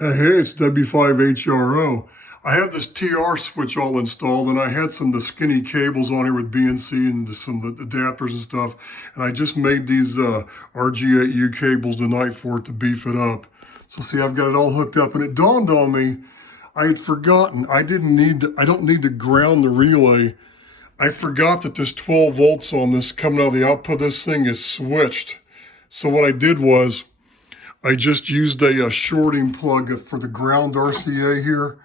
Hey, it's W5HRO. I have this TR switch all installed, and I had some of the skinny cables on here with BNC and some of the adapters and stuff. And I just made these RG8U cables tonight for it to beef it up. So see, I've got it all hooked up, and it dawned on me, I had forgotten, I don't need to ground the relay. I forgot that there's 12 volts on this coming out of the output of this thing is switched. So what I did was, I just used a shorting plug for the ground RCA here.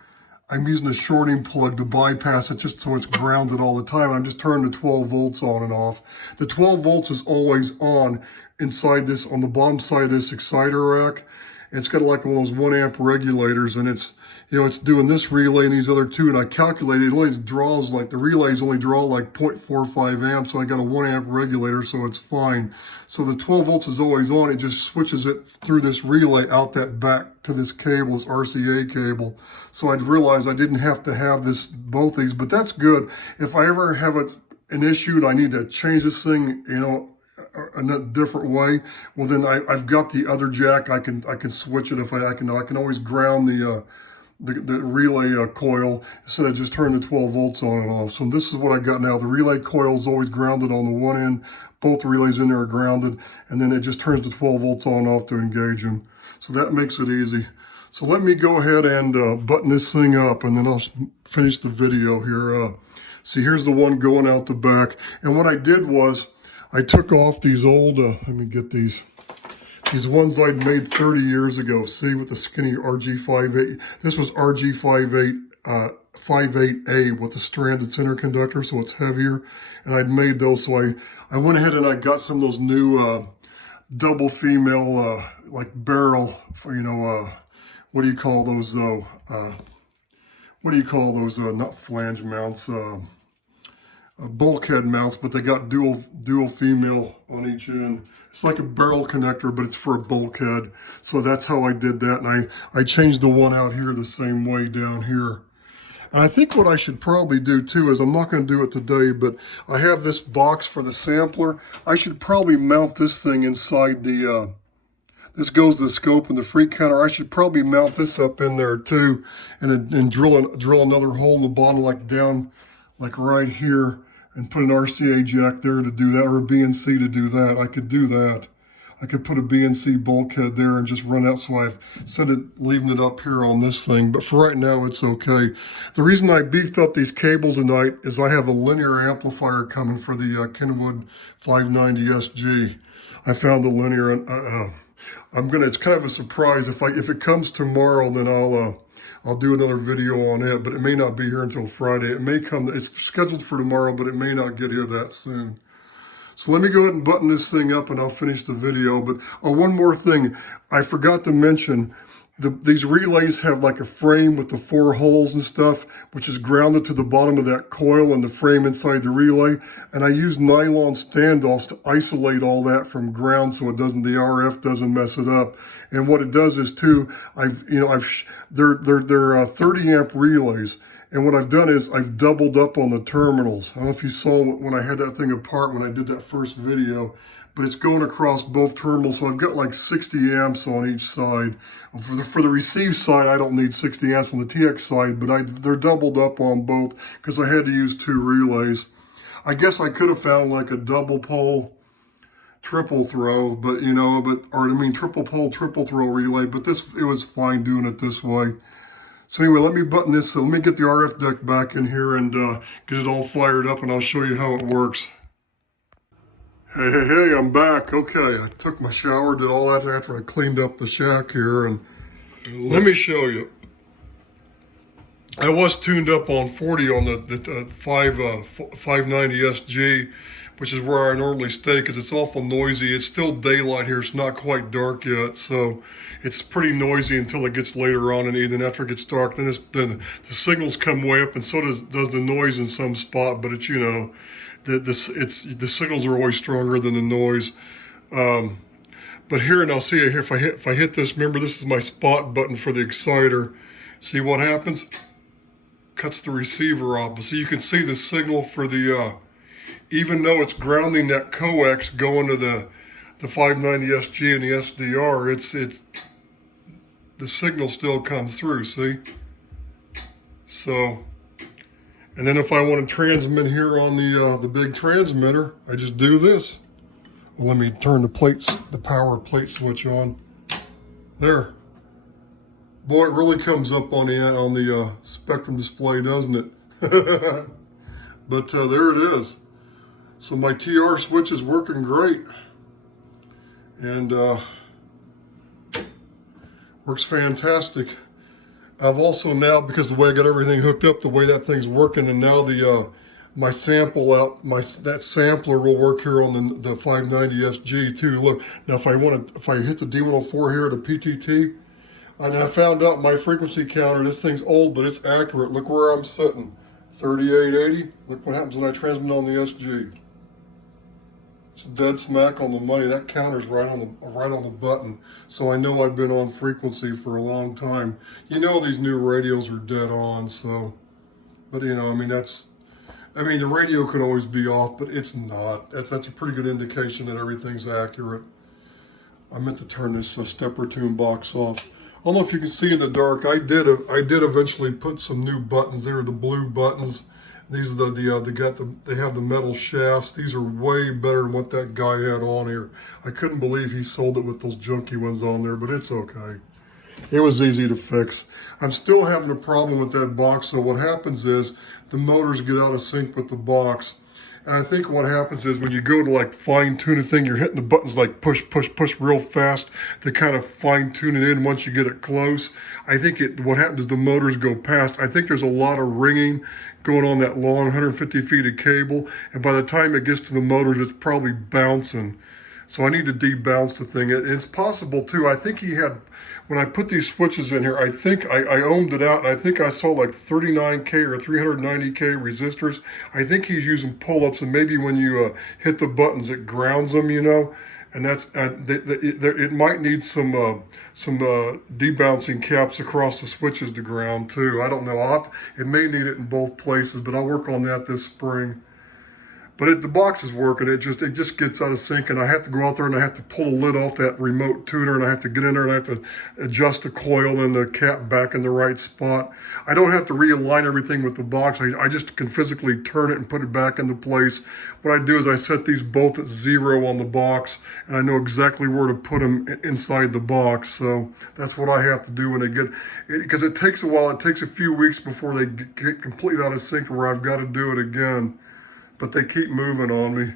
I'm using a shorting plug to bypass it just so it's grounded all the time. I'm just turning the 12 volts on and off. The 12 volts is always on inside this, on the bottom side of this exciter rack. It's got like one of those 1 amp regulators, and it's, you know, it's doing this relay and these other two, and I calculated it only draws like, the relays only draw like 0.45 amps, so I got a 1 amp regulator, so it's fine. So the 12 volts is always on, it just switches it through this relay out that back to this cable, this RCA cable. So I'd realized I didn't have to have this, both these, but that's good. If I ever have an issue and I need to change this thing, you know, in a different way, well then I've got the other jack. I can switch it if I can always ground the relay coil instead of just turning the 12 volts on and off. So this is what I got now. The relay coil is always grounded on the one end. Both relays in there are grounded, and then it just turns the 12 volts on and off to engage them. So that makes it easy. So let me go ahead and button this thing up, and then I'll finish the video here. See, here's the one going out the back. And what I did was, I took off these old, let me get these ones I'd made 30 years ago. See, with the skinny RG58. This was RG58A with a stranded center conductor, so it's heavier. And I'd made those, so I went ahead and I got some of those new double female, like barrel, you know, what do you call those though? What do you call those, not flange mounts, bulkhead mounts, but they got dual female on each end. It's like a barrel connector, but it's for a bulkhead. So that's how I did that. And I changed the one out here the same way down here. And I think what I should probably do too is, I'm not going to do it today, but I have this box for the sampler. I should probably mount this thing inside the, this goes the scope and the freak counter. I should probably mount this up in there too, and drill another hole in the bottom, like down, like right here, and put an RCA jack there to do that, or a BNC to do that. I could do that. I could put a BNC bulkhead there and just run out, so I've set it, leaving it up here on this thing. But for right now, it's okay. The reason I beefed up these cables tonight is I have a linear amplifier coming for the Kenwood 590 SG. I found the linear, and it's kind of a surprise. If it comes tomorrow, then I'll do another video on it, but it may not be here until Friday. It may come, it's scheduled for tomorrow, but it may not get here that soon. So let me go ahead and button this thing up and I'll finish the video. But one more thing, I forgot to mention, these relays have like a frame with the 4 holes and stuff, which is grounded to the bottom of that coil and the frame inside the relay. And I use nylon standoffs to isolate all that from ground, so the RF doesn't mess it up. And what it does is too, they're 30 amp relays. And what I've done is I've doubled up on the terminals. I don't know if you saw when I had that thing apart when I did that first video, but it's going across both terminals. So I've got like 60 amps on each side. For the receive side, I don't need 60 amps on the TX side, but they're doubled up on both because I had to use 2 relays. I guess I could have found like a double pole, triple throw, but triple pole, triple throw relay, but it was fine doing it this way. So anyway, let me button this, so let me get the RF deck back in here and get it all fired up, and I'll show you how it works. Hey, I'm back. Okay, I took my shower, did all that after I cleaned up the shack here, and let me show you. I was tuned up on 40 on the 590 SG, which is where I normally stay because it's awful noisy. It's still daylight here. It's not quite dark yet, so it's pretty noisy until it gets later on in the evening. After it gets dark, then the signals come way up, and so does the noise in some spot. But it's, you know, the signals are always stronger than the noise. But here, now see, if I hit this, remember this is my spot button for the exciter. See what happens? Cuts the receiver off. So you can see the signal for the even though it's grounding that coax going to the 590 SG and the SDR, the signal still comes through, see? So, and then if I want to transmit here on the big transmitter, I just do this. Well, let me turn the power plate switch on. There. Boy, it really comes up on the spectrum display, doesn't it? But there it is. So my TR switch is working great. And works fantastic. I've also now, because the way I got everything hooked up, the way that thing's working, and now my sample out, that sampler will work here on the 590 SG too. Look, now if I hit the D104 here at a PTT, and I found out my frequency counter, this thing's old, but it's accurate. Look where I'm sitting, 3880. Look what happens when I transmit on the SG. It's dead smack on the money. That counter's right on the button. So I know I've been on frequency for a long time. You know these new radios are dead on, so, but you know, I mean, the radio could always be off, but it's not. That's a pretty good indication that everything's accurate. I meant to turn this stepper tune box off. I don't know if you can see in the dark. I did eventually put some new buttons there, the blue buttons. These are they have the metal shafts. These are way better than what that guy had on here. I couldn't believe he sold it with those junky ones on there, but it's okay. It was easy to fix. I'm still having a problem with that box. So what happens is the motors get out of sync with the box. And I think what happens is when you go to like fine tune a thing, you're hitting the buttons like push, push, push real fast to kind of fine tune it in once you get it close. I think what happens is the motors go past. I think there's a lot of ringing going on that long 150 feet of cable. And by the time it gets to the motors, it's probably bouncing. So I need to debounce the thing. It's possible too. I think he had, when I put these switches in here, I think I ohmed it out, and I think I saw like 39K or 390K resistors. I think he's using pull-ups, and maybe when you hit the buttons, it grounds them, you know. And that's it might need some debouncing caps across the switches to ground too. I don't know. It may need it in both places, but I'll work on that this spring. But the box is working. It just gets out of sync, and I have to go out there and I have to pull the lid off that remote tuner, and I have to get in there and I have to adjust the coil and the cap back in the right spot. I don't have to realign everything with the box. I just can physically turn it and put it back into place. What I do is I set these both at 0 on the box, and I know exactly where to put them inside the box. So that's what I have to do when they get, because it takes a while. It takes a few weeks before they get completely out of sync where I've got to do it again. But they keep moving on me.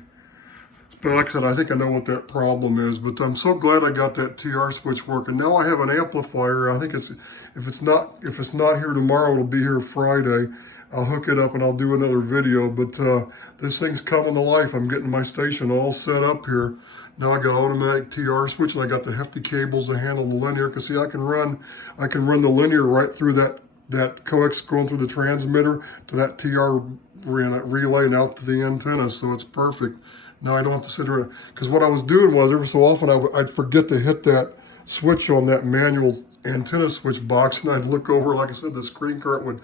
But like I said, I think I know what that problem is. But I'm so glad I got that TR switch working. Now I have an amplifier. I think if it's not here tomorrow, it'll be here Friday. I'll hook it up and I'll do another video. But this thing's coming to life. I'm getting my station all set up here. Now I got automatic TR switch, and I got the hefty cables to handle the linear. Cause see, I can run the linear right through that coax going through the transmitter to that TR relay and out to the antenna, so it's perfect. Now I don't have to sit around, because what I was doing was every so often I'd forget to hit that switch on that manual antenna switch box, and I'd look over, like I said, the screen current would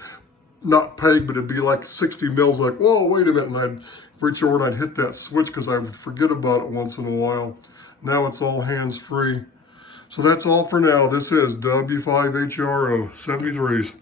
not peg, but it'd be like 60 mils, like, whoa, wait a minute, and I'd reach over and I'd hit that switch because I would forget about it once in a while. Now it's all hands-free. So that's all for now. This is W5HRO 73s.